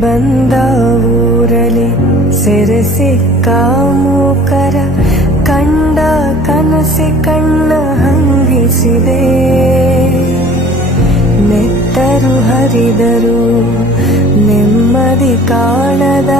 ಬಂದ ಊರಲಿ ಸೆರೆಸಿಕ್ಕ ಮೂಕರ ಕಂಡ ಕನಸೆ ಕಣ್ಣ ಹಂಗಿಸಿದೆ. ನೆತ್ತರು ಹರಿದರು ನೆಮ್ಮದಿ ಕಾಣದ